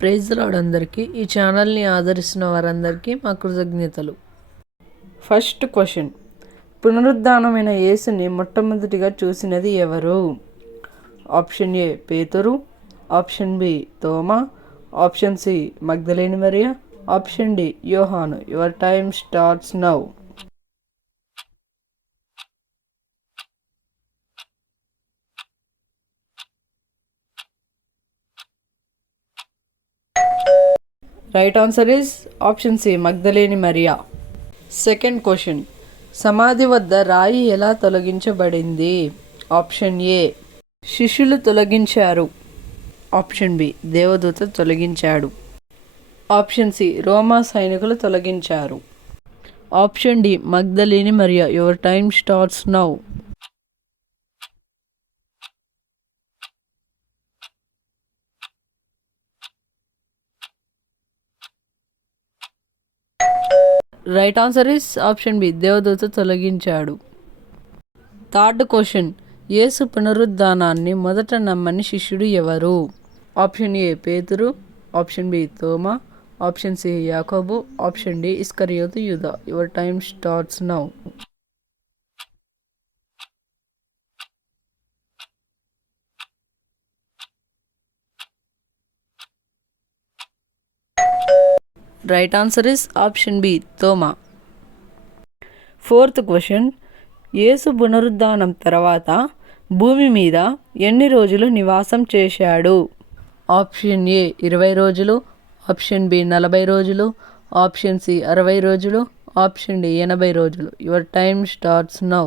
Praise lord అందరికీ ఈ ఛానల్ని ఆదరిస్తున్న వారందరికీ మా కృతజ్ఞతలు. ఫస్ట్ క్వశ్చన్, పునరుద్ధానమైన యేసుని మొట్టమొదటిగా చూసినది ఎవరు? ఆప్షన్ ఏ పేతురు, ఆప్షన్ బి తోమా, ఆప్షన్ సి మగ్దలేని మరియ, ఆప్షన్ డి యోహాను. Your time starts now. Right answer is option C మగ్దలేని మరియా. సెకండ్ క్వశ్చన్, సమాధి వద్ద రాయి ఎలా తొలగించబడింది? ఆప్షన్ ఏ శిష్యులు తొలగించారు, ఆప్షన్ బి దేవదూత తొలగించాడు, ఆప్షన్ సి రోమా సైనికులు తొలగించారు, ఆప్షన్ డి మగ్దలేని మరియా. Your time starts now. Right answer is option B దేవదూత తొలగించాడు. థర్డ్ క్వశ్చన్, యేసు పునరుద్ధానాన్ని మొదట నమ్మని శిష్యుడు ఎవరు? ఆప్షన్ ఏ పేతురు, ఆప్షన్ బి తోమా, ఆప్షన్ సి యాకోబు, ఆప్షన్ డి ఇస్కరియోతు యూదా. Your time starts now. Right answer is option B తోమా. ఫోర్త్ క్వశ్చన్, యేసు పునరుద్ధానం తర్వాత భూమి మీద ఎన్ని రోజులు నివాసం చేశాడు? ఆప్షన్ ఏ 20 రోజులు, ఆప్షన్ బి 40 రోజులు, ఆప్షన్ సి 60 రోజులు, ఆప్షన్ డి 80 రోజులు. Your time starts now.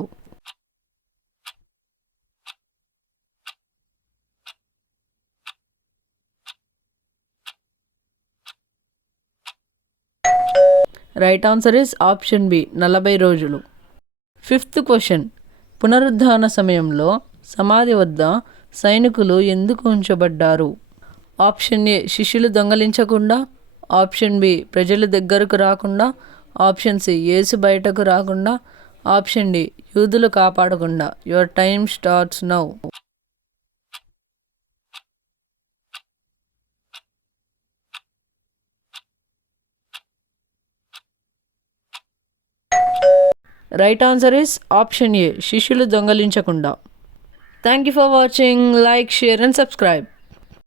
Right answer is option B 40 రోజులు. ఫిఫ్త్ క్వశ్చన్, పునరుద్ధాన సమయంలో సమాధి వద్ద సైనికులు ఎందుకు ఉంచబడ్డారు? ఆప్షన్ ఏ శిష్యులు దొంగలించకుండా, ఆప్షన్ బి ప్రజల దగ్గరకు రాకుండా, ఆప్షన్ సి యేసు బయటకు రాకుండా, ఆప్షన్ డి యూదులు కాపాడకుండా. Your time starts now. Right answer is option A శిష్యులు దొంగలించకుండా. Thank you for watching. Like, share and subscribe.